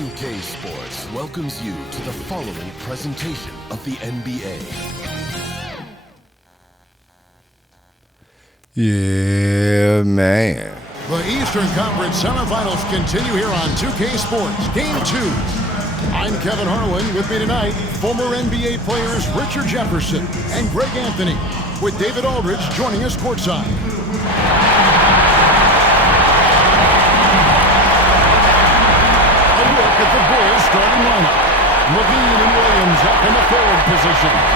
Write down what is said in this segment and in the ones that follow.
2K Sports welcomes you to the following presentation of the NBA. Yeah, man. The Eastern Conference Semifinals continue here on 2K Sports. Game 2. I'm Kevin Harlan. With me tonight, former NBA players Richard Jefferson and Greg Anthony, with David Aldridge joining us courtside. A look at the Bulls starting lineup. Levine and Williams up in the forward positions.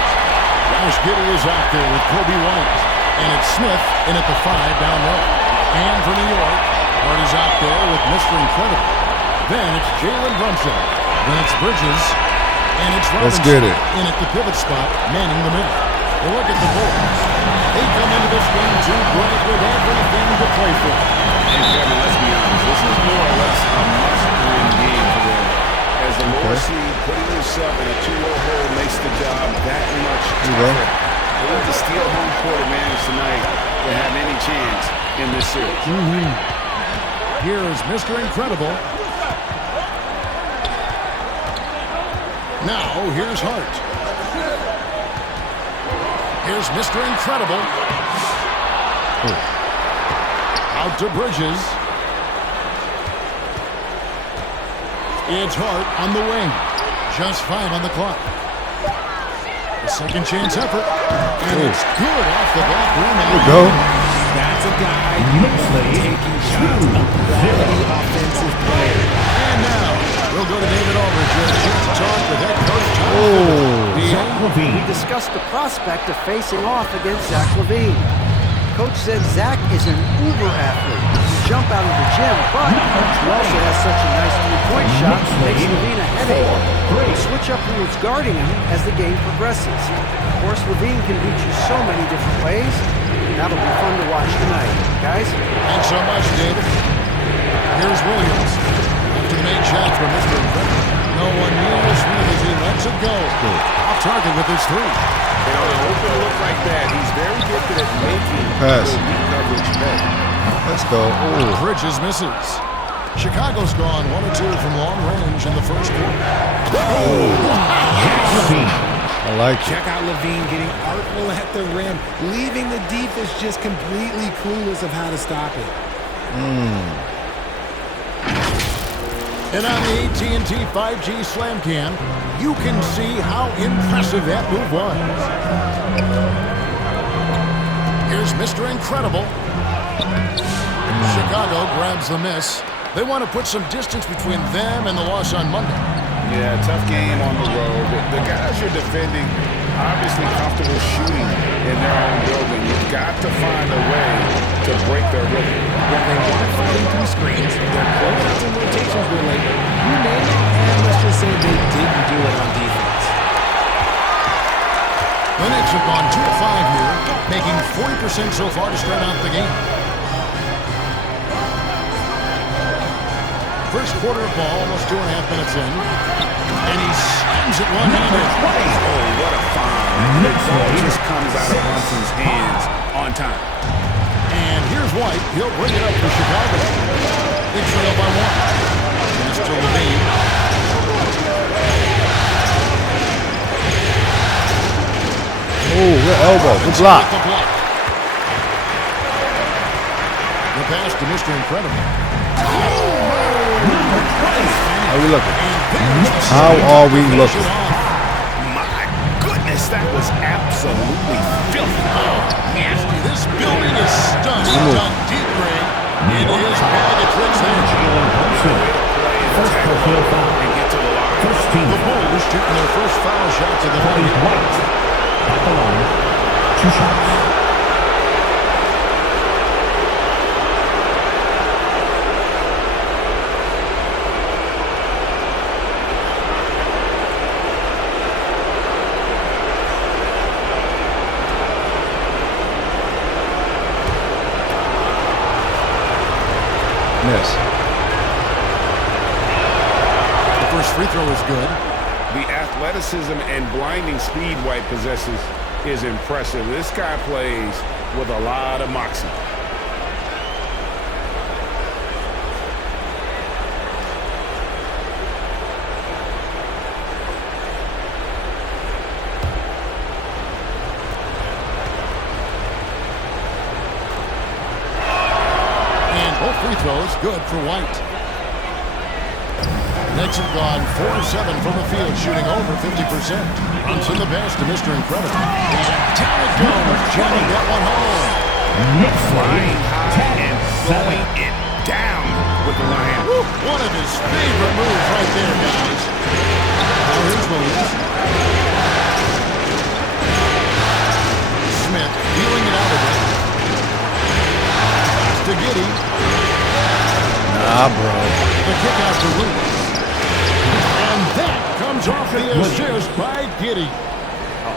Josh Giddey is out there with Kobe White. And it's Smith in at the 5 down low. And for New York, Hart is out there with Mr. Incredible. Then it's Jalen Brunson. Then it's Bridges. And it's Robinson in at the pivot spot, manning the middle. A look at the Bulls. They come into this game too great with everything to play for. And Kevin, let's be honest, this is more or less a must-win game for them. As the lower seed, putting yourself in a 2-0 hole makes the job that much tougher. They need to steal home court advantage tonight to have any chance in this series. Here's Mr. Incredible. Now, here's Hart. Here's Mr. Incredible. Out to Bridges. It's Hart on the wing. Just 5 on the clock. A second chance effort. And it's good off the back rim. There we go. That's a guy taking shots. Very offensive player. And now, we'll go to David Aldridge with a chance to talk with head coach Zach LaVine. We discussed the prospect of facing off against Zach LaVine. Coach said Zach is an uber athlete. He jump out of the gym, but he also has such a nice three-point shot that makes LaVine a headache. We'll switch up who is guarding him as the game progresses. Of course, LaVine can beat you so many different ways. That'll be fun to watch tonight, guys. Thanks so much, David. Here's Williams. After the main shot from Mr. Incredible. No one near Smith as he lets it go. Off target with his three. And on an open look like that, he's very gifted at making elite coverage pay. Let's go. Bridges misses. Chicago's gone 1 or 2 from long range in the first quarter. I like it. Check out LaVine getting artful at the rim, leaving the defense just completely clueless of how to stop it. And on the AT&T 5G Slam Cam, you can see how impressive that move was. Here's Mr. Incredible. Chicago grabs the miss. They want to put some distance between them and the loss on Monday. Yeah, tough game on the road. The guys you're defending, obviously comfortable shooting in their own building. You've got to find a way to break their rhythm. When they weren't fighting through screens, their closeouts and rotations were late. You name it, and let's just say they didn't do it on defense. The Knicks have gone 2 of 5 here, making 40% so far to start out the game. First quarter of ball, almost 2.5 minutes in. And he slams it one-handed. Oh, what a find. The ball just comes out of Brunson's hands on time. And here's White. He'll bring it up for Chicago. They trail by 1. Pass to Levine. Oh, good elbow. Good block. The pass to Mr. Incredible. How we looking? How are we looking? My goodness, that was absolutely filthy. Oh, nasty. This building is stunning. Dug deep, Greg. It is bag of tricks there. First personal foul. First team. The Bulls shooting their first foul shots of the night. White. At the line. 2 shots. Miss. The first free throw is good. The athleticism and blinding speed White possesses is impressive. This guy plays with a lot of moxie. free throws, good for White. Knicks have gone 4-7 from the field, shooting over 50%. Brunson the pass to Mr. Incredible. And down it goes, jamming that one home. Knicks Flying high and 10-7. throwing it down with the one hand. One of his favorite moves right there, guys. Now here's Williams. Smith dealing it out of it. To Giddey. Nah, bro. The kick out to Williams. And that comes off the assist by Giddey.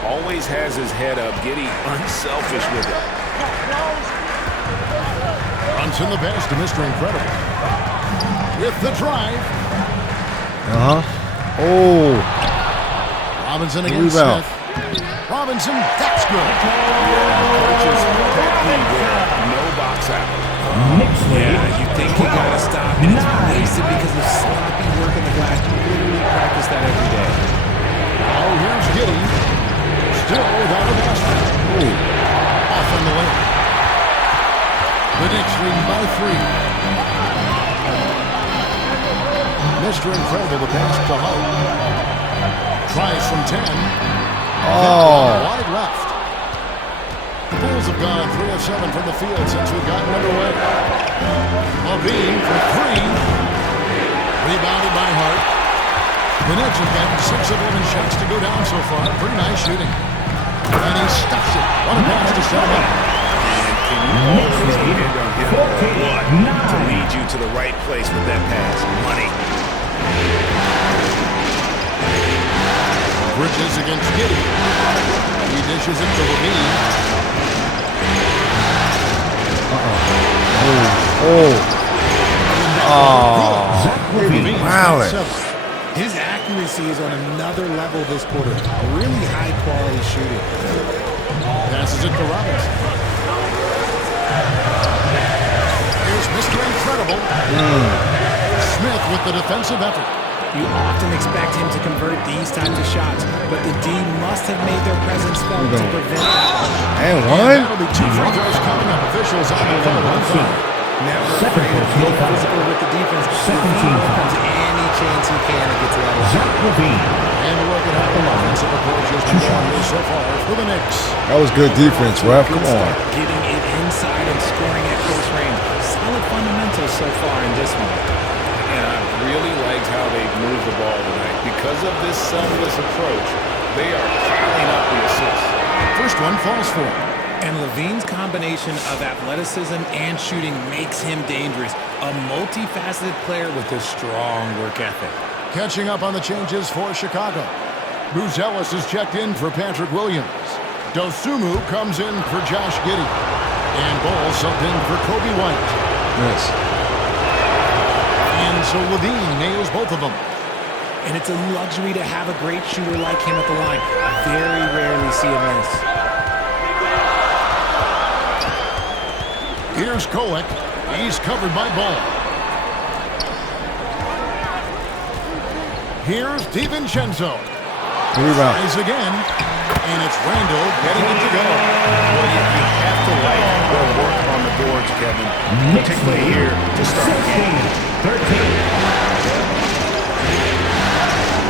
Always has his head up. Giddey unselfish with it. Runs in the pass to Mr. Incredible. With the drive. Oh. Robinson against Rebound. Smith. Robinson, that's good. Coaches technique with no box out. Knicks lead. Yeah, you think you gotta stop, and it's wasted because of sloppy work in the glass. You literally practice that every day. Oh, here's Giddey. Still without a basket. Off on the way. The Knicks lead by 3. Mr. Incredible, the pass to Hope. Tries from 10. Wide left. The Bulls have gone 3 of 7 from the field since we've gotten underway. Levine for 3. Rebounded by Hart. The Knicks have gotten 6 of 11 shots to go down so far. Pretty nice shooting. And he stuffs it. What a pass to set him up. Can you always depend on him or what to lead you to the right place with that pass? Money. Bridges against Giddey. He dishes it to Levine. Zach Levine. Wow. His accuracy is on another level this quarter. Really high-quality shooting. Passes it to Robinson. Here's Mr. Incredible. Smith with the defensive effort. You often expect him to convert these types of shots, but the D must have made their presence felt to prevent that. And And one? that'll be 2 free throws coming up. Officials on the phone. Never Second afraid of personal being foul. physical with the defense. Second Levine team opens foul. any chance he can and gets level. Zach Levine. And look at how the offensive approach has been going so far for the Knicks. That was good defense, ref. Come on. Getting it inside and scoring at close range. Solid fundamentals so far in this one. And I really liked how they've moved the ball tonight. Because of this selfless approach, they are piling up the assists. First one falls for him. And Levine's combination of athleticism and shooting makes him dangerous. A multifaceted player with a strong work ethic. Catching up on the changes for Chicago. Buzelis is checked in for Patrick Williams. Dosumu comes in for Josh Giddey. And Ball subbed in for Kobe White. Yes. And so Levine nails both of them. And it's a luxury to have a great shooter like him at the line. Very rarely see a miss. Here's Kolek. He's covered by Ball. Here's DiVincenzo. Rebound. Tries again. And it's Randall getting it to go. Well, you have to like their work on the boards, Kevin. Particularly here to start the game. 13.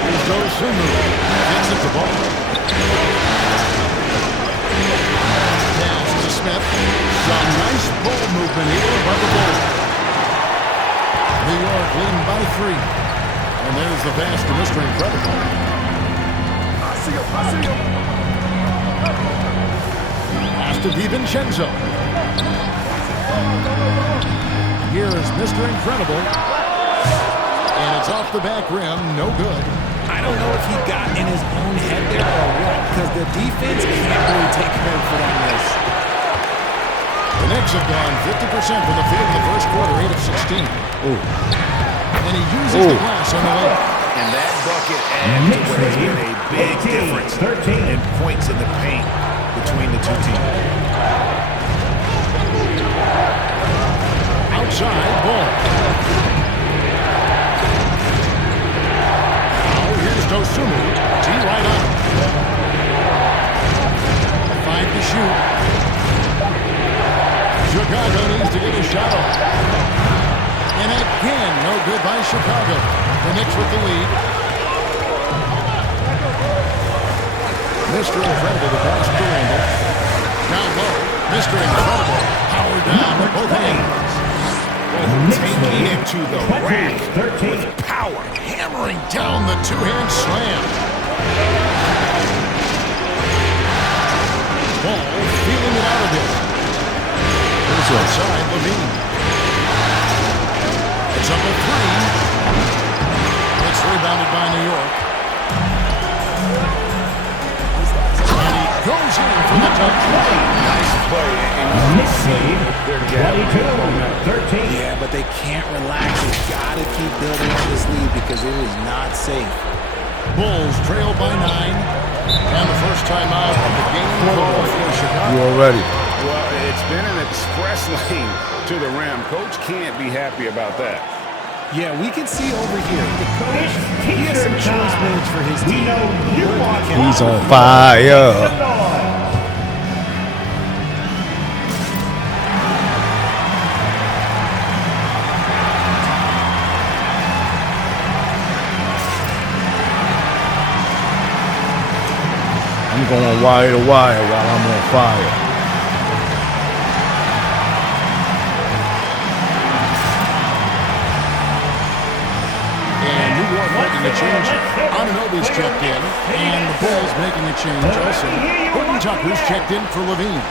Here's Dosumu. Gets it to Ball. Pass to Smith. Some nice ball movement here by the Bulls. New York leading by 3. And there's the pass to Mr. Incredible. Pass to DiVincenzo. Here is Mr. Incredible. And it's off the back rim. No good. I don't know if he got in his own head there or what, because the defense can't really take credit for that miss. The Knicks have gone 50% from the field in the first quarter, 8 of 16. And he uses the glass on the way. And that bucket adds to what has been a big difference in points in the paint between the two teams. Outside Ball. Now here's Dosumu. T right on him. 5 to shoot. Chicago needs to get a shot off. And again, no good by Chicago. The Knicks with the lead. Mr. Incredible, the pass to Randall. Down low. Mr. Incredible. Power down with both hands. Taking it to the rack 13. with power. Hammering down the two-hand slam. Ball feeling it out of it. Here's outside Levine. It's up a three. It's rebounded by New York. And he goes in for the touch. Nice play. Knicks lead 22-13. Yeah, but they can't relax. They've got to keep building on this lead because it is not safe. Bulls trail by 9. And the first time out of the game call for Chicago. You already. Well, it's been an express lane to the rim. Coach can't be happy about that. Yeah, we can see over here. The coach, he has some T-shirt choice time. moves for his We team. know you want He's on fire. I'm going wire to wire while I'm on fire. And New York making a change. Anunoby's checked in. And the Bulls making a change also. Horton Tucker's checked in for Levine.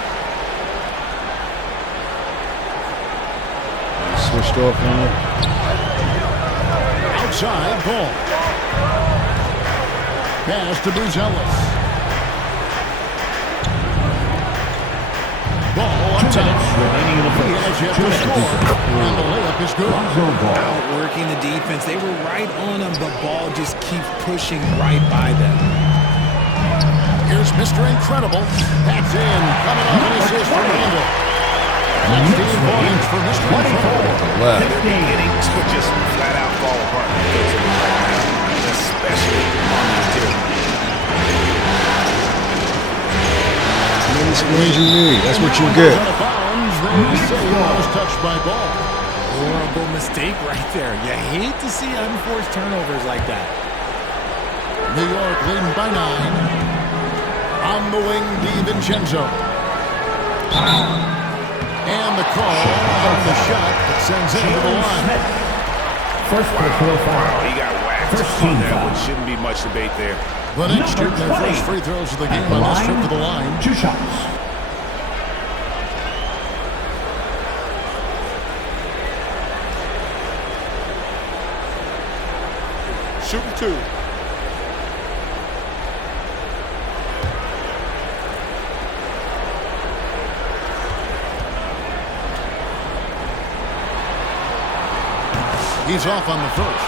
Switched off on it. Outside ball. Pass to Bruzelis. Ball on top. remaining in the He has yet to score. And the layup is good. Outworking the defense. They were right on him. The ball just keeps pushing right by them. Here's Mr. Incredible. That's in. Coming off an assist from Randall. 16 points for Mr. Incredible. Left. They're beginning to just flat out fall apart defensively right now, especially on the interior. How many screens you need? That's what you get. Out of bounds. They say he was touched by ball. Horrible mistake right there. You hate to see unforced turnovers like that. New York leading by 9. On the wing, DiVincenzo. And the call on the shot that sends him to the line. First personal foul. He got whacked First on team that foul. one. Shouldn't be much debate there. The Knicks Number shoot their 20. first free throws of the game At the on this trip line, to the line. 2 shots. Shooting 2. He's off on the first.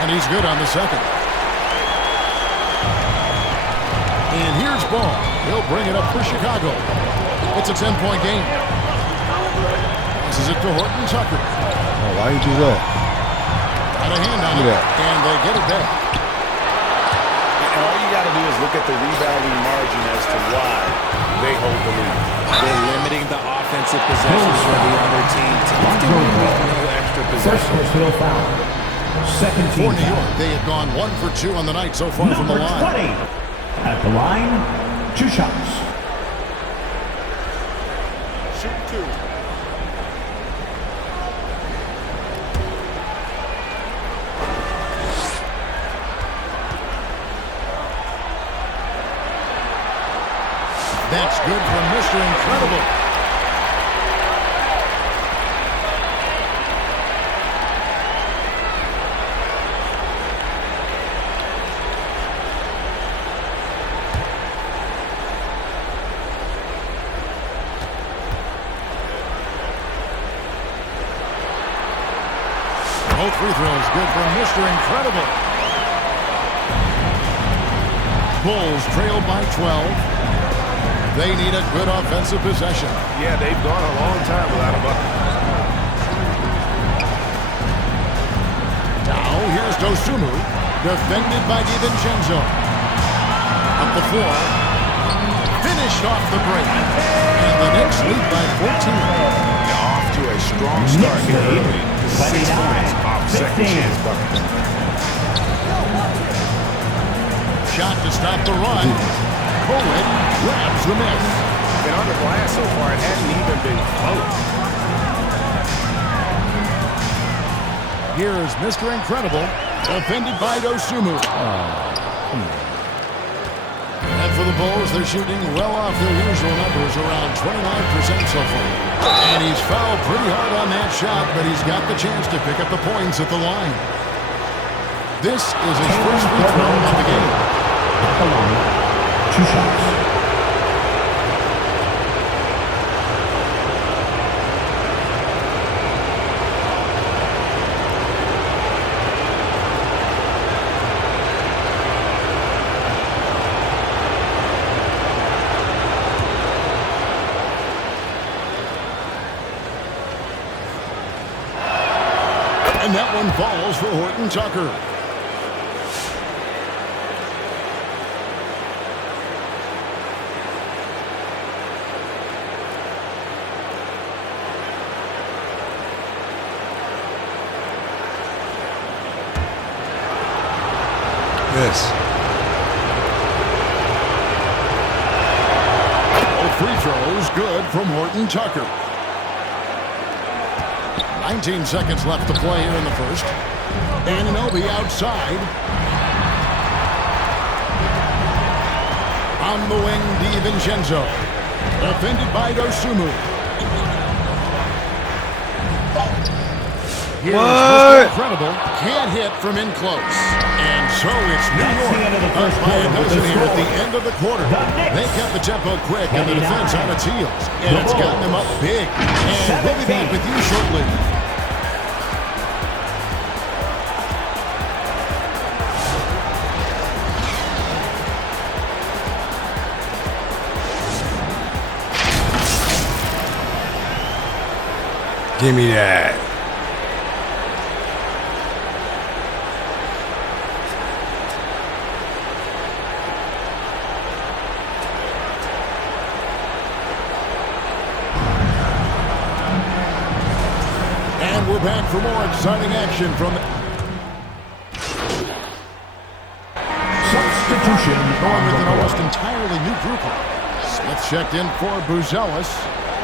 And he's good on the second. And here's Ball. He'll bring it up for Chicago. It's a 10-point game. Passes it to Horton Tucker. Oh, why you do that? Got a hand on Look it. at that. And they get it back. And all you got to do is look at the rebounding margin as to why they hold the lead. They're limiting the offensive possessions for the other team. Teams do with no extra First possession. personal foul. Second team For New foul. York, they have gone 1 for 2 on the night so far from the Number line. 20. At the line, 2 shots. Shoot 2. That's good from Mr. Incredible. Both free throws good from Mr. Incredible. Bulls trail by 12. They need a good offensive possession. Yeah, they've gone a long time without a bucket. Now here's Dosunmu, defended by DiVincenzo. Up the floor. Finished off the break. And the Knicks lead by 14. Off to a strong start here early. 6 points off second chance buckets. Shot to stop the run. Cohen grabs the miss. And on the glass so far, it hadn't even been close. Here's Mr. Incredible, defended by Dosunmu. And for the Bulls, they're shooting well off their usual numbers, around 29% so far. And he's fouled pretty hard on that shot, but he's got the chance to pick up the points at the line. This is his first free throw of the game. At the line, 2 shots. And that one falls for Horton Tucker. Yes. Both free throws good from Horton Tucker. 19 seconds left to play here in the first. Anunoby outside. On the wing, DiVincenzo. Defended by Dosunmu. Here's Mr. Incredible. Can't hit from in close. And so it's New York up by a dozen here at the end of the quarter. They kept the tempo quick and the defense on its heels. And it's gotten them up big. And we'll be back with you shortly. Give me that. And we're back for more exciting action from the... Substitution Going with an almost entirely new group. Smith checked in for Buzelis.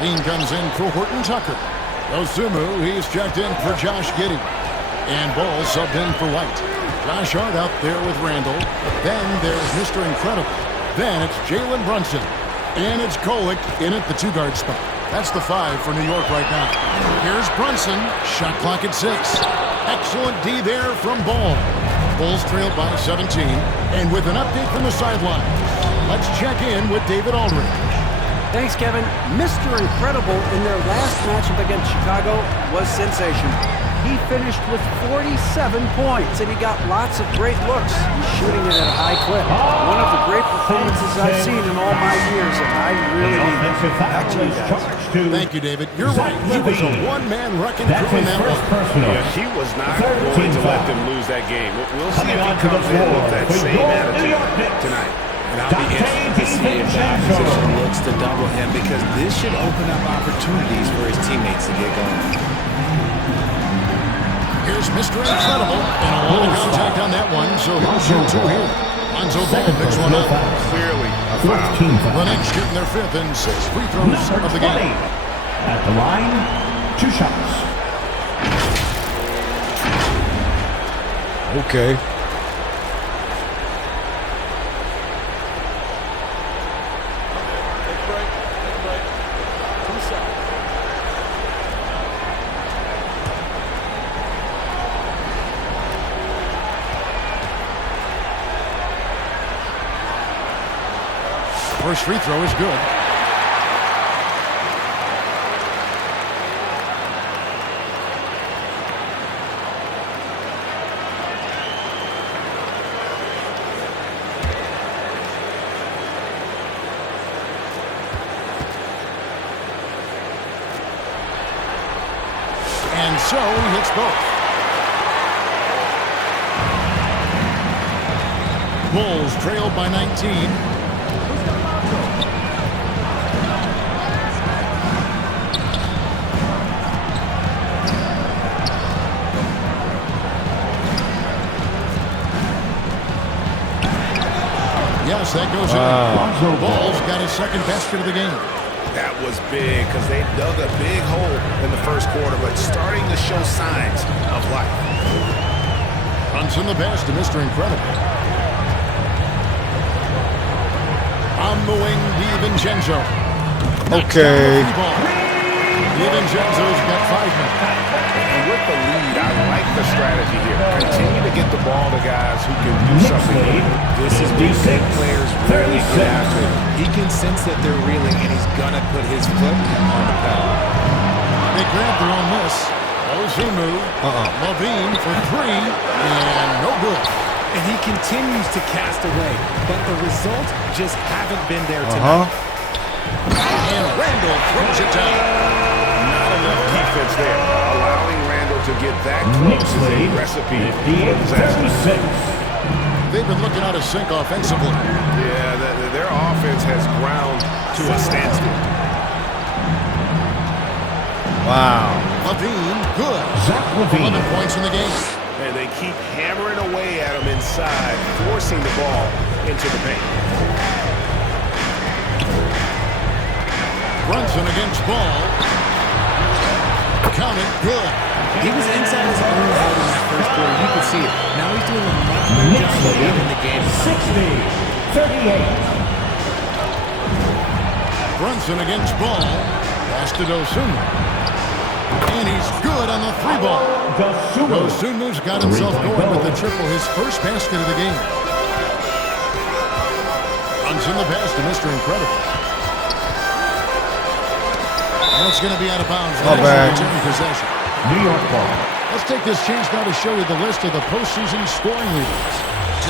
Lean comes in for Horton Tucker. Dosunmu, he's checked in for Josh Giddey. And Ball subbed in for White. Josh Hart out there with Randall. Then there's Mr. Incredible. Then it's Jalen Brunson. And it's Kolick in at the 2-guard spot. That's the 5 for New York right now. Here's Brunson. Shot clock at 6. Excellent D there from Ball. Bulls trailed by 17. And with an update from the sideline, let's check in with David Aldridge. Thanks, Kevin. Mr. Incredible in their last matchup against Chicago was sensational. He finished with 47 points, and he got lots of great looks. He's shooting it at a high clip. One of the great performances I've seen in all my years, and I really need it. Back to you guys. Thank you, David. You're right. He was a one-man wrecking crew in that one. Yeah, he was not going to let them lose that game. We'll see if he comes in with that same attitude tonight. And I'll be interested to see if the opposition looks to double him, because this should open up opportunities for his teammates to get going. Here's Mr. Incredible, and a lot of contact on that one, so he'll shoot 2 here. Lonzo Ball picks one up. Clearly a foul. The Knicks shooting their 5th and 6th free throws of the game. At the line, 2 shots. Okay. First free throw is good. so he hits both. Bulls trailed by 19. Yes, that goes in. Bulls got his second basket of the game. That was big because they dug a big hole in the first quarter, but starting to show signs of life. Runs in the pass to Mr. Incredible. On the wing, DiVincenzo. Okay. DiVincenzo's got 5 minutes. And with the lead, I like the strategy here. Continue to get the ball to guys who can do something. This is when big players really get after it. He can sense that they're reeling, and he's going to put his foot on the pedal. They grab their own miss. Ozumu. Levine for 3, and no good. And he continues to cast away, but the results just haven't been there tonight. And Randall throws it down. Not enough defense there. Allowing Randall to get that close is a recipe for disaster. They've been looking out of sync offensively. Yeah, their offense has ground to a standstill. Wow. Levine, good. Zach LaVine. 11 points in the game. And they keep hammering away at him inside, forcing the ball into the paint. Brunson against Ball. Counted, good. He was inside his own head in that first quarter. You could see it. Now he's doing a much better job of leading the game. 60-38. Brunson against Ball. Pass to Dosunmu. And he's good on the 3-ball. Dosunmu's got himself going with the triple, his first basket of the game. Runs in the pass to Mr. Incredible. And it's going to be out of bounds. Return possession. New York ball. Let's take this chance now to show you the list of the postseason scoring leaders.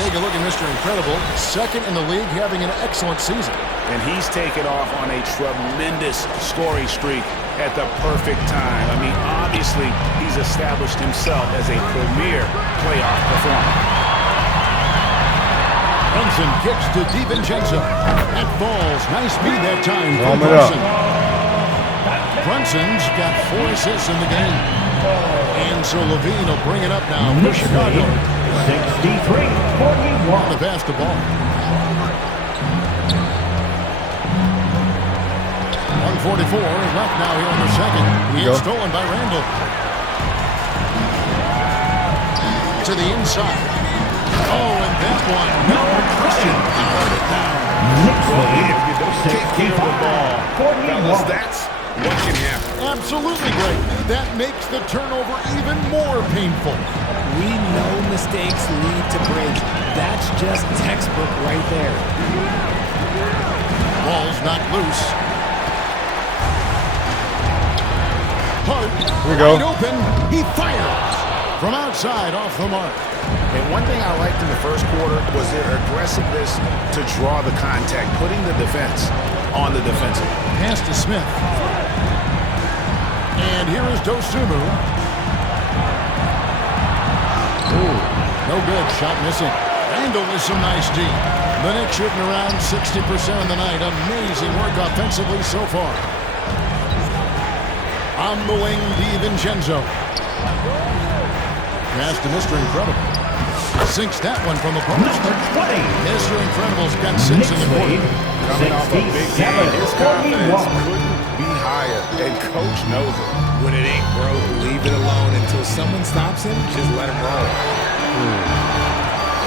Take a look at Mr. Incredible, second in the league, having an excellent season. And he's taken off on a tremendous scoring streak at the perfect time. I mean, obviously, he's established himself as a premier playoff performer. Brunson kicks to DiVincenzo. That falls. Nice speed that time from Warm it up. Brunson. Brunson's got 4 assists in the game. And so Levine will bring it up now for Chicago. 63-41. The pass to Ball. 1:44 left now here in the second. He is stolen by Randall. To the inside. Oh, and that one. No, Christian powered it down. Knicks lead. If you don't take care of the ball, fellas, that's what can happen. Absolutely great. That makes the turnover even more painful. We know mistakes lead to breaks. That's just textbook right there. Ball's knocked loose. Hart, Here we go. wide open. He fires from outside off the mark. And one thing I liked in the first quarter was their aggressiveness to draw the contact, putting the defense on the defensive. Pass to Smith. And here is Dosunmu. Ooh, no good. Shot missing. Randall with some nice D. The Knicks shooting around 60% of the night. Amazing work offensively so far. On the wing, DiVincenzo. Pass to Mr. Incredible. Sinks that one from the post. Mr. Incredible's got 6 in the quarter. Coming off a big game, his confidence couldn't be higher, and Coach knows it. When it ain't broke, leave it alone until someone stops him. Just let him roll.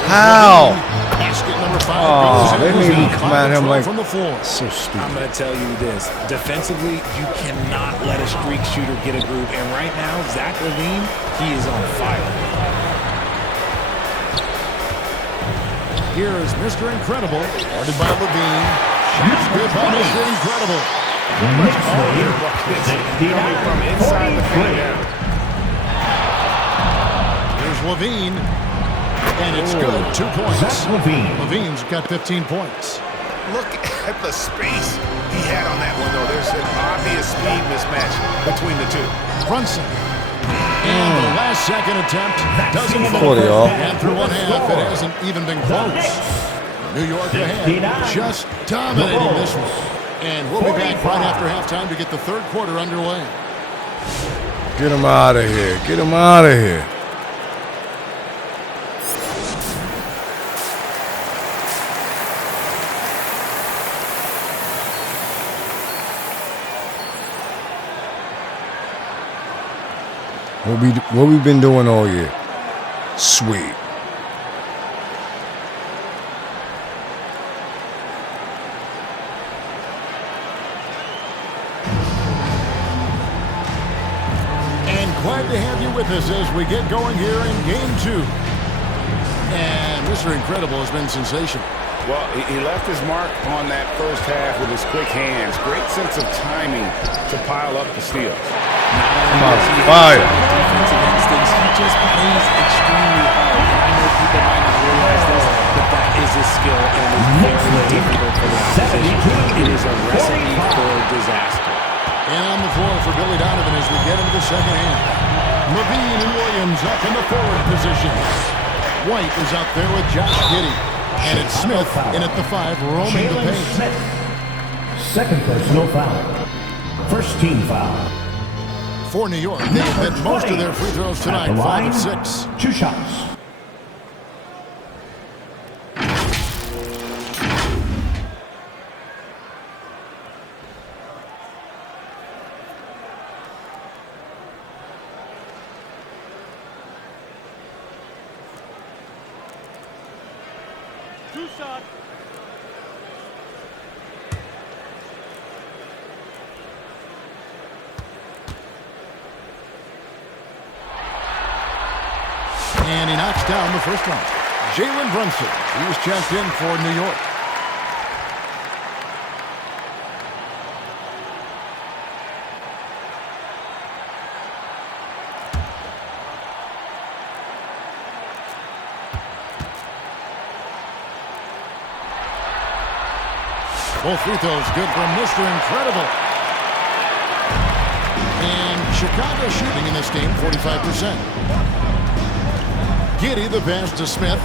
How? Basket number 5 Oh, goes they in. made me come at him like From the floor. so stupid. I'm going to tell you this. Defensively, you cannot let a streak shooter get a groove. And right now, Zach LaVine, he is on fire. Here is Mr. Incredible. Started by Levine. Shots good by Mr. Incredible. Knicks lead. Coming from inside the paint. Here's Levine. And it's good. 2 points. Zach LaVine. Levine's got 15 points. Look at the space he had on that one, though. There's an obvious speed mismatch between the two. Brunson. And the last second attempt doesn't go. 40, y'all. And through one half, it hasn't even been close. New York ahead, just dominating this one. And we'll be back right after halftime to get the third quarter underway. Get him out of here. Get him out of here. What we been doing all year? Sweet. And glad to have you with us as we get going here in Game 2. And Mr. Incredible has been sensational. Well, he left his mark on that first half with his quick hands. Great sense of timing to pile up the steals. Come on, fire. Defensive instincts, he just plays extremely hard. And I know people might not realize this, but that is a skill and is very difficult for the opposition. It is a recipe for disaster. And on the floor for Billy Donovan as we get into the second half. Levine and Williams up in the forward position. White is out there with Josh Giddey. And it's Smith in at the 5, roaming the paint. Smith. Second personal foul. First team foul. For New York, they have hit most of their free throws tonight, 5 of 6. 2 shots. And he knocks down the first one. Jalen Brunson, he was checked in for New York. Both free throws good from Mr. Incredible. And Chicago shooting in this game 45%. Giddey the pass to Smith.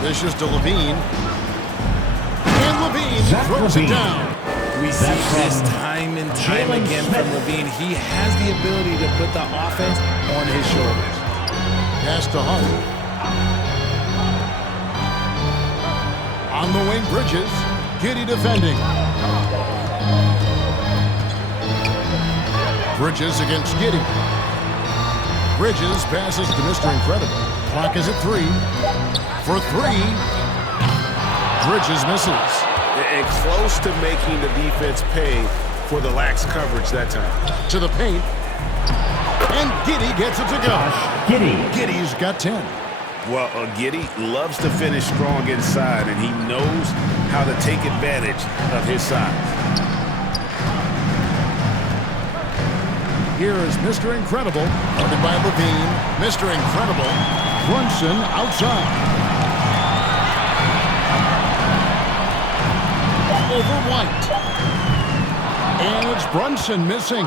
This is to Levine. And Levine throws it down. We see this time and time again from Levine. He has the ability to put the offense on his shoulders. Pass to Hart. On the wing, Bridges. Giddey defending. Bridges against Giddey. Bridges passes to Mr. Incredible. Clock is at 3. For 3. Bridges misses. And close to making the defense pay for the lax coverage that time. To the paint. And Giddey gets it to go. Giddey. Giddey's got 10. Well, Giddey loves to finish strong inside, and he knows how to take advantage of his size. Here is Mr. Incredible, guarded by Levine. Mr. Incredible, Brunson outside. Over White. And it's Brunson missing.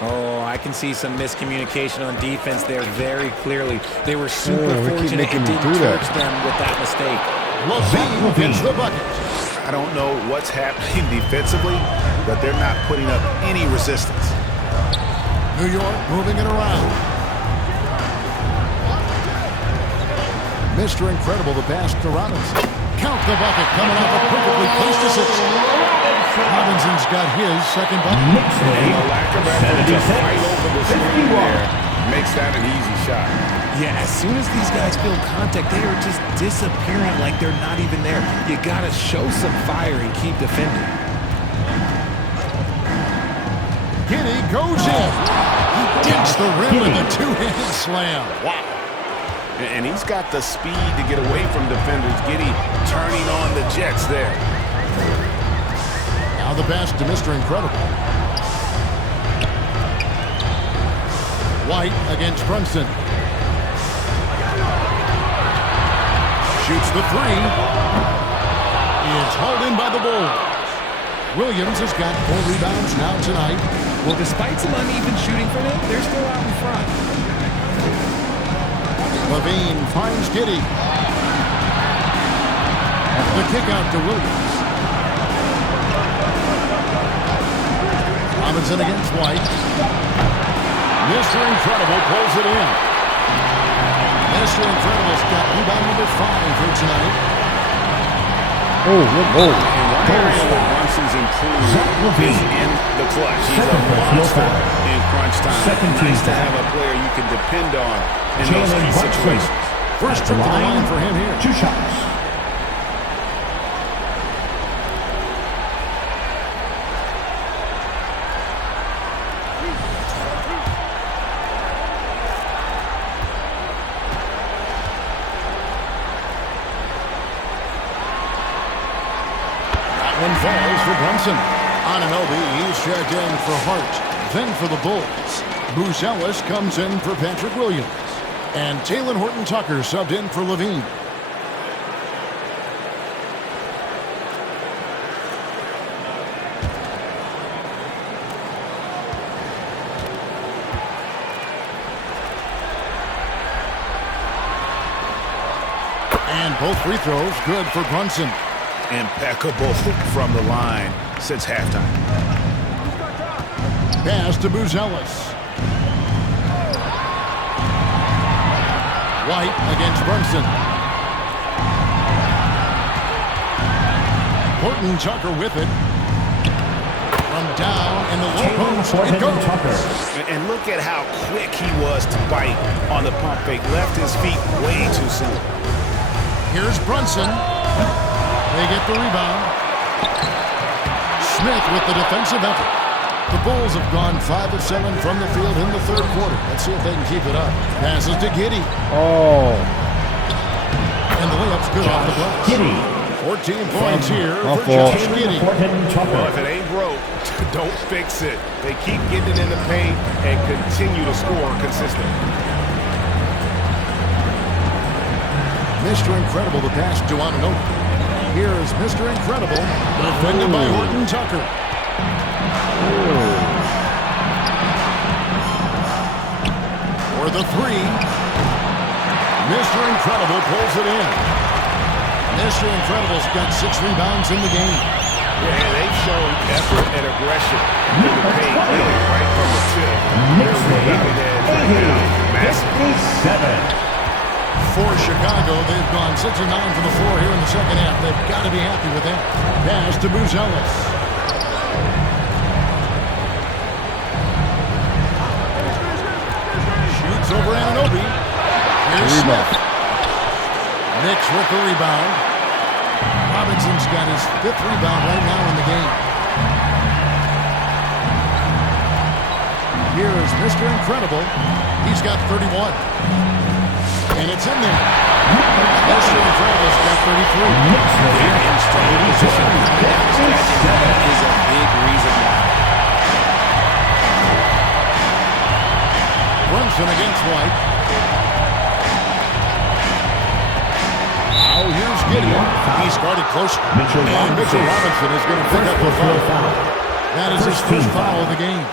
Oh, I can see some miscommunication on defense there very clearly. They were super we keep fortunate making it him didn't do that. torch them with that mistake. Levine gets the bucket. I don't know what's happening defensively, but they're not putting up any resistance. New York moving it around. Mr. Incredible, the pass to Robinson. Count the bucket coming off a perfectly placed assist. Robinson's got his second bucket. Knicks And lead. the lack of effort to fight over the screen there makes that an easy shot. Yeah, as soon as these guys feel contact, they are just disappearing like they're not even there. You got to show some fire and keep defending. Giddey goes in. He digs the rim with a two-handed slam. Wow. And he's got the speed to get away from defenders. Giddey turning on the Jets there. Now the pass to Mr. Incredible. White against Brunson. Shoots the 3. He is hauled in by the Bulls. Williams has got 4 rebounds now tonight. Well, despite some uneven shooting from him, they're still out in front. Levine finds Giddey. The kick out to Williams. Robinson against White. Mr. Incredible pulls it in. Mr. Incredible's got rebound number 5 for tonight. Oh, good goal. One area where Brunson's improved is in the clutch. He's a monster in crunch time. Nice to have a player you can depend on in those key situations. First trip to the line for him here. 2 shots. One falls for Brunson. Anunoby, he's checked in for Hart. Then for the Bulls, Buzelis comes in for Patrick Williams. And Talen Horton-Tucker subbed in for Levine. And both free throws good for Brunson. Impeccable from the line since halftime. Pass to Buzelis. White against Brunson. Horton-Tucker with it. From down in the low post, it goes. And look at how quick he was to bite on the pump fake. Left his feet way too soon. Here's Brunson. They get the rebound. Smith with the defensive effort. The Bulls have gone 5 of 7 from the field in the third quarter. Let's see if they can keep it up. Passes to Giddey. Oh. And the layup's good off the glass. Giddey. 14 points here for fault. Josh Giddey. Well, if it ain't broke, don't fix it. They keep getting it in the paint and continue to score consistently. Mr. Incredible the pass to Anunoby. Here is Mr. Incredible, defended by Horton-Tucker. For the 3. Mr. Incredible pulls it in. Mr. Incredible's got 6 rebounds in the game. Yeah, they've shown effort and aggression in the paint, really, right from the tip. They're leaving it massive. For Chicago, they've gone 6 of 9 from the floor here in the second half. They've got to be happy with that. Pass to Buzelis. Shoots over Anunoby. Here's Smith. Knicks with the rebound. Robinson's got his 5th rebound right now in the game. Here is Mr. Incredible. He's got 31. And it's in there. Mr. Incredible's got 33. Their in-strong position is a big reason why. Brunson against White. Now here's Gideon. He started close. And Mitchell Robinson is going to pick up the foul. That is his first foul of the game.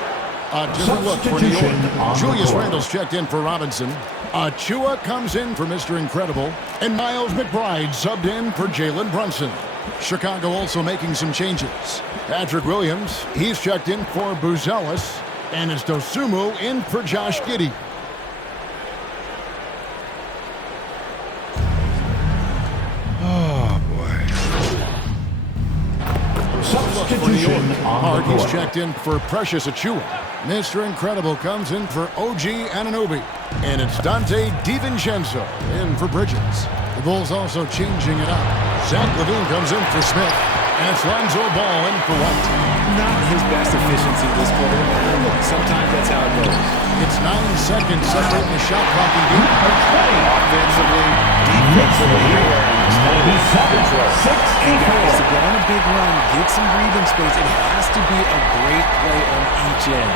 A different look for New York. Julius Randle's checked in for Robinson. Achua comes in for Mr. Incredible. And Miles McBride subbed in for Jalen Brunson. Chicago also making some changes. Patrick Williams, he's checked in for Buzelis. And it's Dosumu in for Josh Giddey. Oh, boy. Substitution on the He's court. checked in for Precious Achua. Mr. Incredible comes in for OG Anunoby. And it's Dante DiVincenzo in for Bridges. The Bulls also changing it up. Zach LaVine comes in for Smith. And it's Lonzo Ball in for White. Not his best efficiency this quarter. Sometimes that's how it goes. It's 9 seconds separating the shot clock and game. Offensively, defensively, And guys, to go on a big run, get some breathing space, it has to be a great play on each end.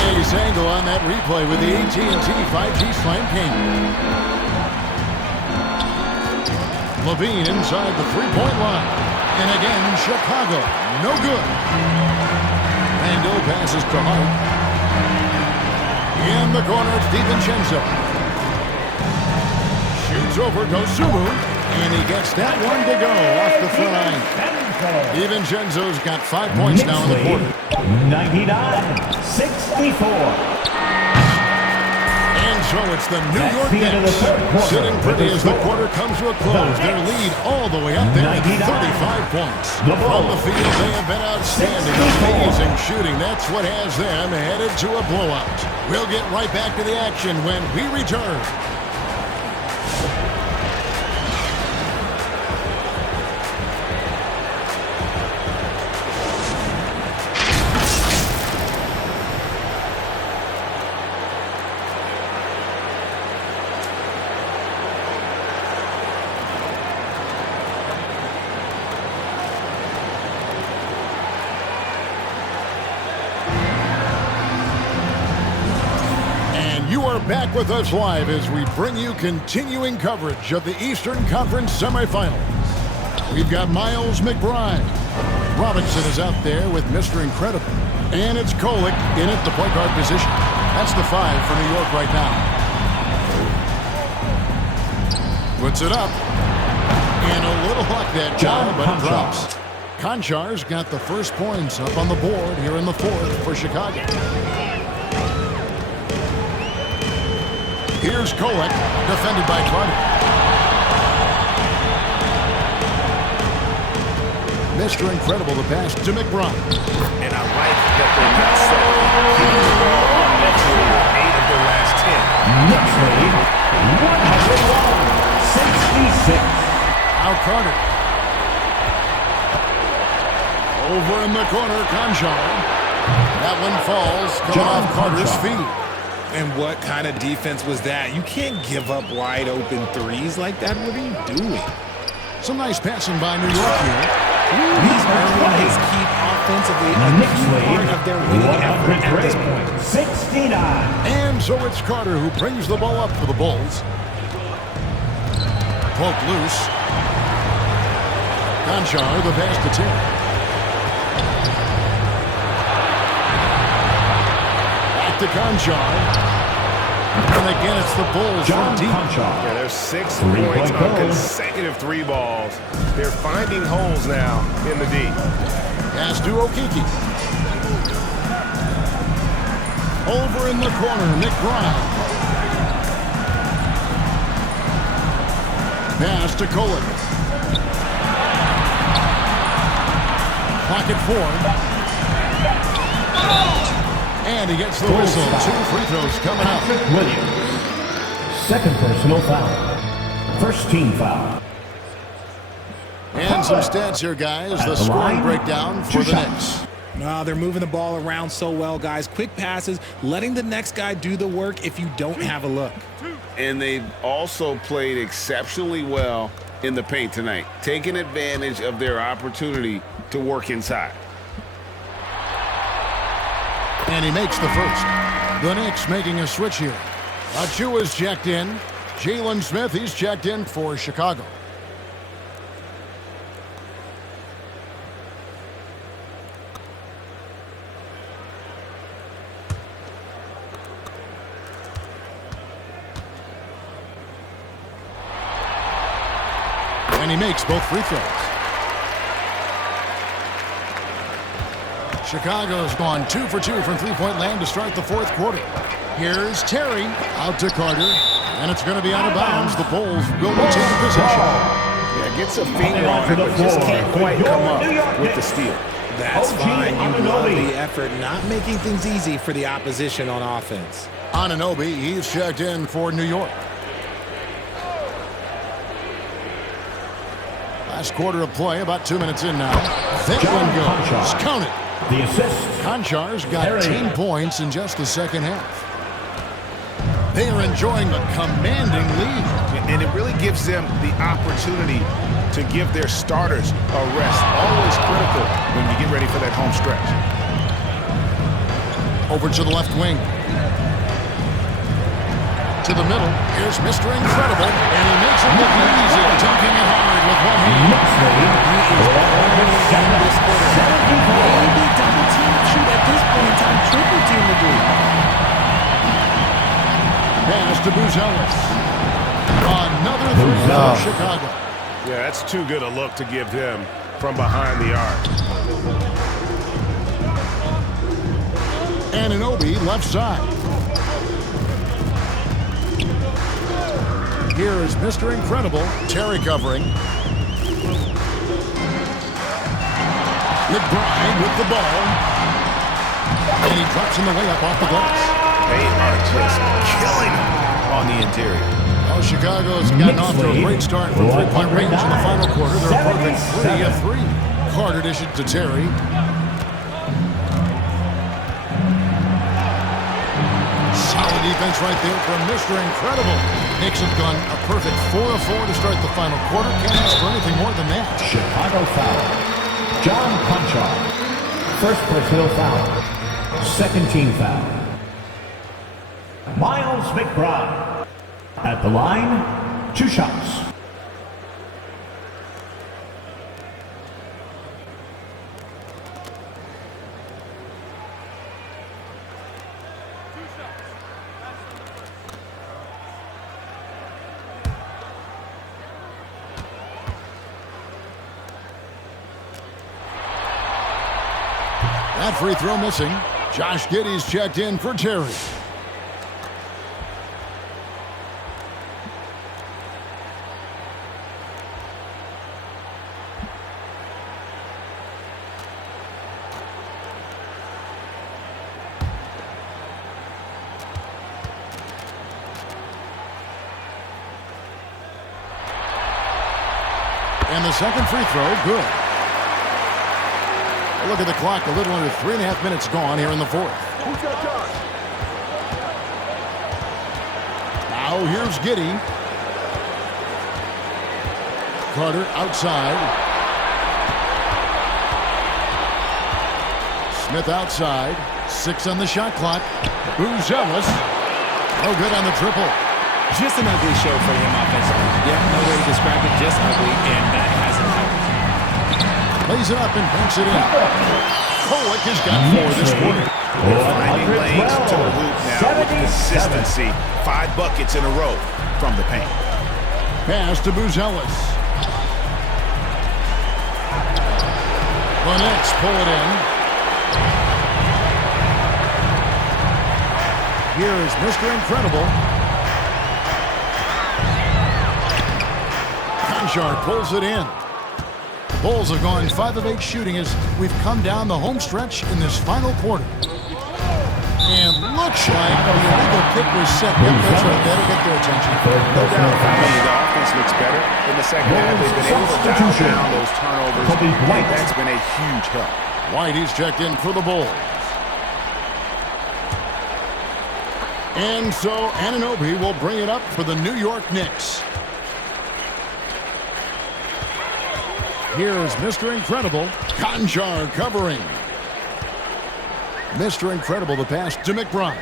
Nice angle on that replay with the AT&T 5G Slam King. Levine inside the three-point line. And again, Chicago, no good. Randall passes to Hart. In the corner, it's DiVincenzo. Shoots over Dosunmu, and he gets that one to go off the front line. DiVincenzo's got 5 points now in the quarter. 99-64. And so it's the New York Knicks sitting pretty as the quarter comes to a close. Their lead all the way up there at 35 points. From the field, they have been outstanding. Amazing shooting. That's what has them headed to a blowout. We'll get right back to the action when we return. You are back with us live as we bring you continuing coverage of the Eastern Conference Semifinals. We've got Miles McBride. Robinson is out there with Mr. Incredible. And it's Kolek in at the point guard position. That's the 5 for New York right now. Puts it up. And a little luck that time, but it drops. Konchar's got the first points up on the board here in the 4th for Chicago. Here's Kolek, defended by Carter. Mr. Incredible, the pass to McBride. And I like that they're not settling. Keeping the ball on that team 8 of their last 10. Knicks lead 101-66. Out Carter. Over in the corner, Konchar. That one falls, coming off Carter's feet. And what kind of defense was that? You can't give up wide open threes like that. What are you doing? Some nice passing by New York here. He's earning his key offensively, a key part of their winning effort at this point. 69. And so it's Carter who brings the ball up for the Bulls. Poked loose. Konchar, the pass to Tim. To Konchar. And again, it's the Bulls from deep. Yeah, there's 6 points on consecutive 3 balls. They're finding holes now in the D. Pass to Okeke. Over in the corner, McBride. Pass to Kolek. Pocket 4. And he gets the whistle. 2 free throws coming up. Williams. Second personal foul. First team foul. And some stats here, guys. The scoring breakdown for the Knicks. They're moving the ball around so well, guys. Quick passes, letting the next guy do the work if you don't have a look. And they've also played exceptionally well in the paint tonight, taking advantage of their opportunity to work inside. And he makes the first. The Knicks making a switch here. Achua's checked in. Jalen Smith, he's checked in for Chicago. And he makes both free throws. Chicago's gone 2 for 2 from three-point land to start the 4th quarter. Here's Terry out to Carter, and it's going to be out of bounds. The Bulls will retain possession. Yeah, gets a finger on it, but just can't quite come up with the steal. That's fine. You love the effort, not making things easy for the opposition on offense. Anunoby, he's checked in for New York. Last quarter of play, about 2 minutes in now. That one goes. Count it. The assist. Konchar's got 10 points in just the second half. They are enjoying a commanding lead. And it really gives them the opportunity to give their starters a rest. Always critical when you get ready for that home stretch. Over to the left wing. To the middle. Here's Mr. Incredible. And he makes it look easy. Dunking it hard with one hand. Knicks lead. Maybe double team shoot at this point in time. Triple team would do. Pass to Buzelis. Another three for Chicago. Yeah, that's too good a look to give him from behind the arc. Anunoby left side. Here is Mr. Incredible, Terry covering. McBride with the ball. And he drops in the layup off the glass. They are just killing him on the interior. Oh, Chicago's gotten off to a great start from three-point range in the final quarter. They're a perfect 3 of 3. Carter dishes to Terry. Solid defense right there from Mr. Incredible. Knicks have gone a perfect 4 of 4 to start the final quarter. Can't ask for anything more than that. Chicago foul. John Conchar. First personal foul. Second team foul. Miles McBride. At the line, 2 shots. That free throw missing. Josh Giddey's checked in for Terry. And the second free throw, good. Look at the clock, a little under 3.5 minutes gone here in the fourth. Now here's Giddey. Carter outside. Smith outside. 6 on the shot clock. Buzelis. No good on the triple. Just an ugly show for him offensively. Yeah, no way to describe it, just ugly, and that hasn't helped. Lays it up and banks it in. Kolek has got 4 this quarter. Finding lanes to the hoop now with consistency. 5 buckets in a row from the paint. Pass to Buzelis. The Knicks pull it in. Here is Mr. Incredible. Conchar pulls it in. Bulls have gone 5 of 8 shooting as we've come down the home stretch in this final quarter. And looks like the illegal kick was set. Yep, that's right. That'll get their attention. No doubt for me, the offense looks better. In the second half, they've been able to dial down those turnovers. And that's been a huge help. White, he's checked in for the Bulls. And so Anunoby will bring it up for the New York Knicks. Here is Mr. Incredible. Conchar covering. Mr. Incredible, the pass to McBride.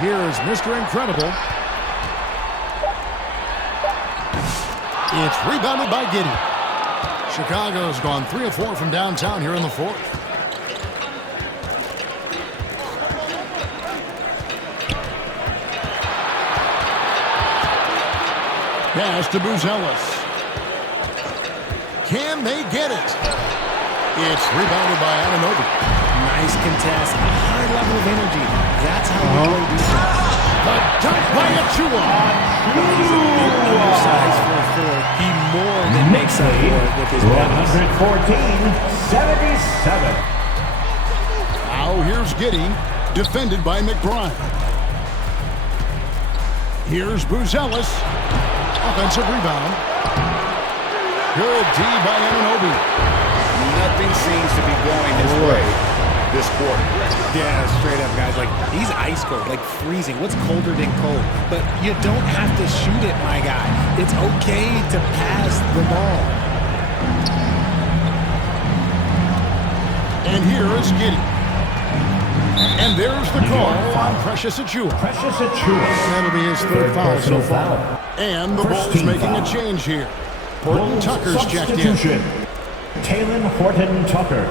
Here is Mr. Incredible. It's rebounded by Giddey. Chicago's gone 3 of 4 from downtown here in the fourth. Pass to Buzelis. Can they get it? It's rebounded by Anunoby. Nice contest, a high level of energy. That's how you play defense. The dunk by Achua. He's a big undersized 4'4". He more than makes up for it with his balance. 114-77. Now here's Giddey, defended by McBride. Here's Buzelis. Offensive rebound. Good D by Anunoby. Nothing seems to be going his way this quarter. Yeah, straight up, guys. Like, he's ice cold, like freezing. What's colder than cold? But you don't have to shoot it, my guy. It's okay to pass the ball. And here is Giddey. And there's the call on Precious Achua. Precious Achua. That'll be his third foul so far. And the First Bulls team making foul. a change here. Horton Bulls Tucker's checked in. substitution. Taylor Horton Tucker.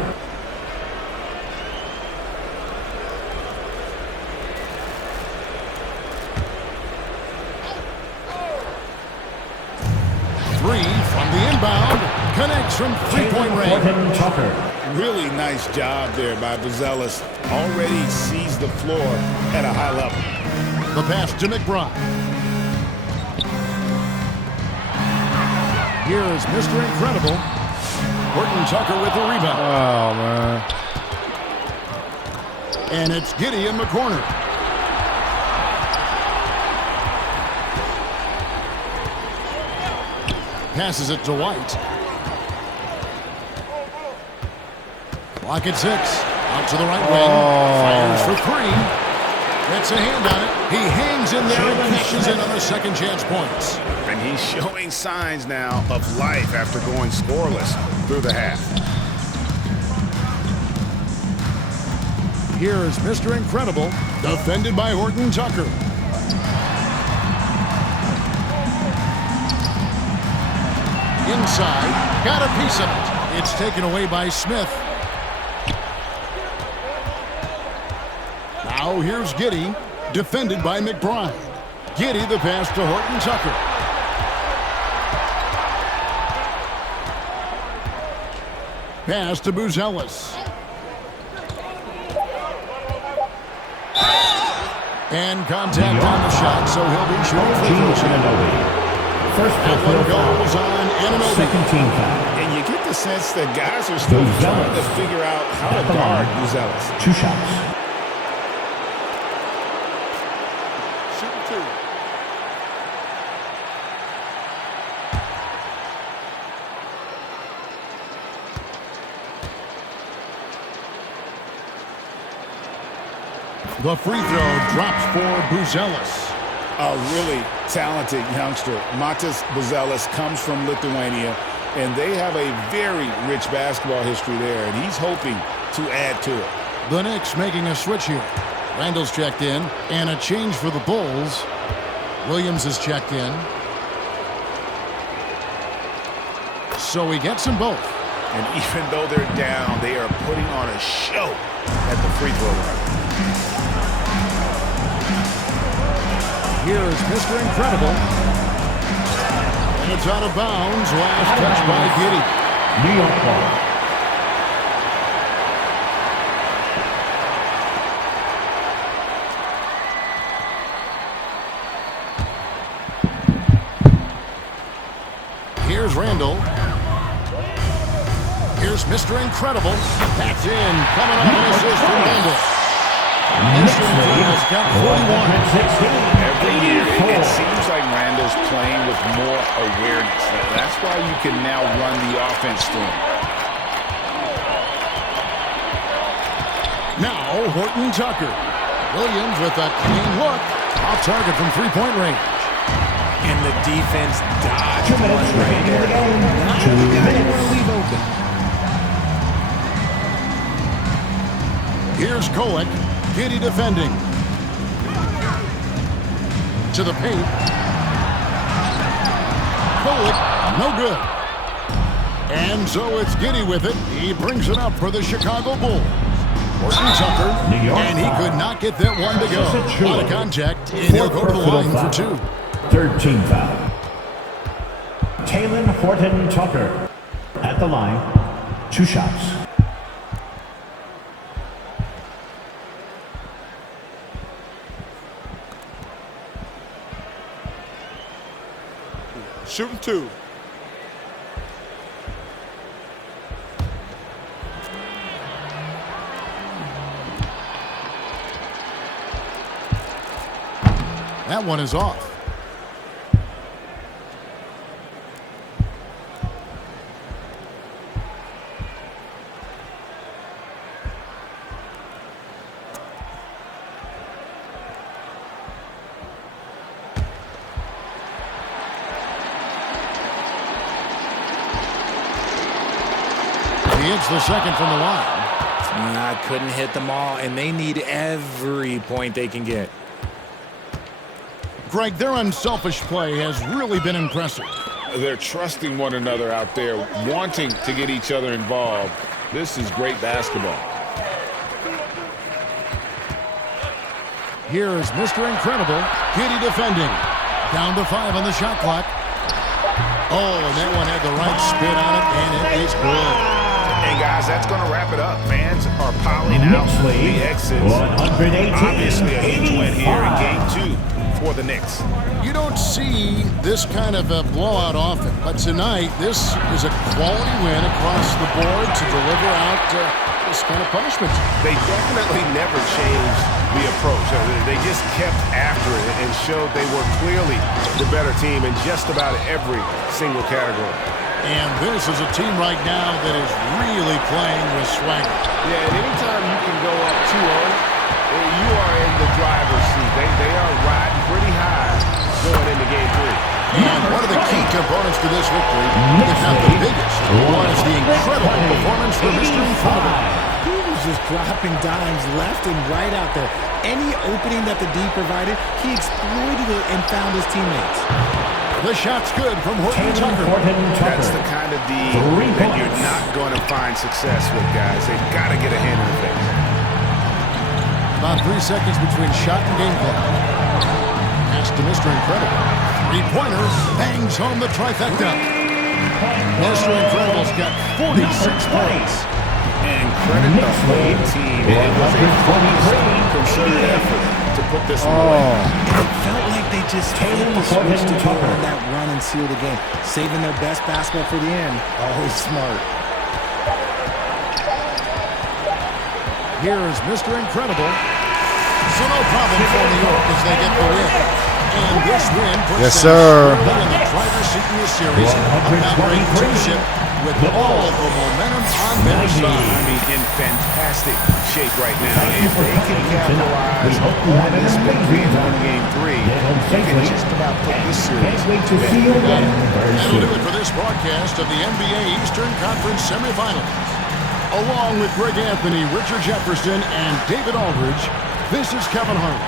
Three from the inbound. Connects from three-point range. Horton Tucker. Really nice job there by Buzelis. Already sees the floor at a high level. The pass to McBride. Here is Mr. Incredible. Horton Tucker with the rebound. Oh, man. And it's Giddey in the corner. Passes it to White. Clock at 6. Out to the right wing. Fires for three. Gets a hand on it. He hangs in there and cashes in on the second chance points. And he's showing signs now of life after going scoreless through the half. Here is Mr. Incredible, defended by Horton Tucker. Inside, got a piece of it. It's taken away by Smith. Now here's Giddey, defended by McBride. Giddey the pass to Horton Tucker. Pass to Buzelis. And contact on the shot, so he'll be shooting free throws. First That one goes on Anunoby. Second team foul. And you get the sense that guys are still trying to figure out how to guard Buzelis. 2 shots. The free throw drops for Buzelis. A really talented youngster. Matas Buzelis comes from Lithuania, and they have a very rich basketball history there, and he's hoping to add to it. The Knicks making a switch here. Randall's checked in, and a change for the Bulls. Williams is checked in. So he gets them both. And even though they're down, they are putting on a show at the free throw line. Here is Mr. Incredible. And it's out of bounds. Last touch by Giddey. New York ball. Here's Randall. Here's Mr. Incredible. That's in. Coming on an assist from Randall. Mr. Incredible's got 41. Every year, it seems like Randall's playing with more awareness. That's why you can now run the offense through him. Now, Horton Tucker. Williams with a clean look. Off target from three-point range. And the defense dodged one right there. Now you got anywhere to leave open. Here's Kolek. Giddey defending. To the paint. Kolek, no good. And so it's Giddey with it. He brings it up for the Chicago Bulls. Horton Tucker, and he could not get that one to go. Out of contact, and he'll go to the line for two. Third team foul. Taylor Horton Tucker at the line. 2 shots. Shooting 2. That one is off. He hits the second from the line. I couldn't hit them all, and they need every point they can get. Greg, their unselfish play has really been impressive. They're trusting one another out there, wanting to get each other involved. This is great basketball. Here's Mr. Incredible, Giddy defending. Down to 5 on the shot clock. Oh, and that one had the right spin on it, and it is good. And guys, that's going to wrap it up. Fans are piling out the exits. 118, Obviously a huge win here in Game 2 for the Knicks. You don't see this kind of a blowout often, but tonight this is a quality win across the board to deliver out this kind of punishment. They definitely never changed the approach. They just kept after it and showed they were clearly the better team in just about every single category. And this is a team right now that is really playing with swagger. Yeah, and anytime you can go up 2-0, you are in the driver's seat. They are riding pretty high going into Game 3. And one of the key components to this victory, if not the biggest, was the incredible performance from Mr. Incredible. He was just dropping dimes left and right out there. Any opening that the D provided, he exploited it and found his teammates. The shot's good from Horton Tucker. That's the kind of D that you're not going to find success with, guys. They've got to get a hand in the face. About 3 seconds between shot and game clock. Pass to Mr. Incredible. Three-pointer bangs home the trifecta. Mr. Incredible's got 46 points. And credit the whole team. It was a focused, concerted effort to put this one away. It felt like they just hit the switch to go on that run and seal the game. Saving their best basketball for the end. Always smart. Here's Mr. Incredible. So no problem for New York as they get the win. And this win puts them squarely in the driver's seat in this series. A Belgrade 2-ship with all of the momentum on their side. I mean, in fantastic shape right now. If they can capitalize on this victory in Game 3, you can just about put this series to bed. That'll do it for this broadcast of the NBA Eastern Conference Semifinals. Along with Greg Anthony, Richard Jefferson, and David Aldridge, this is Kevin Harlan.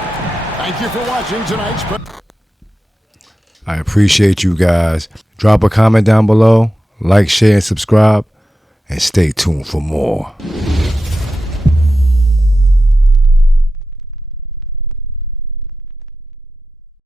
Thank you for watching tonight's. I appreciate you guys. Drop a comment down below, like, share, and subscribe, and stay tuned for more.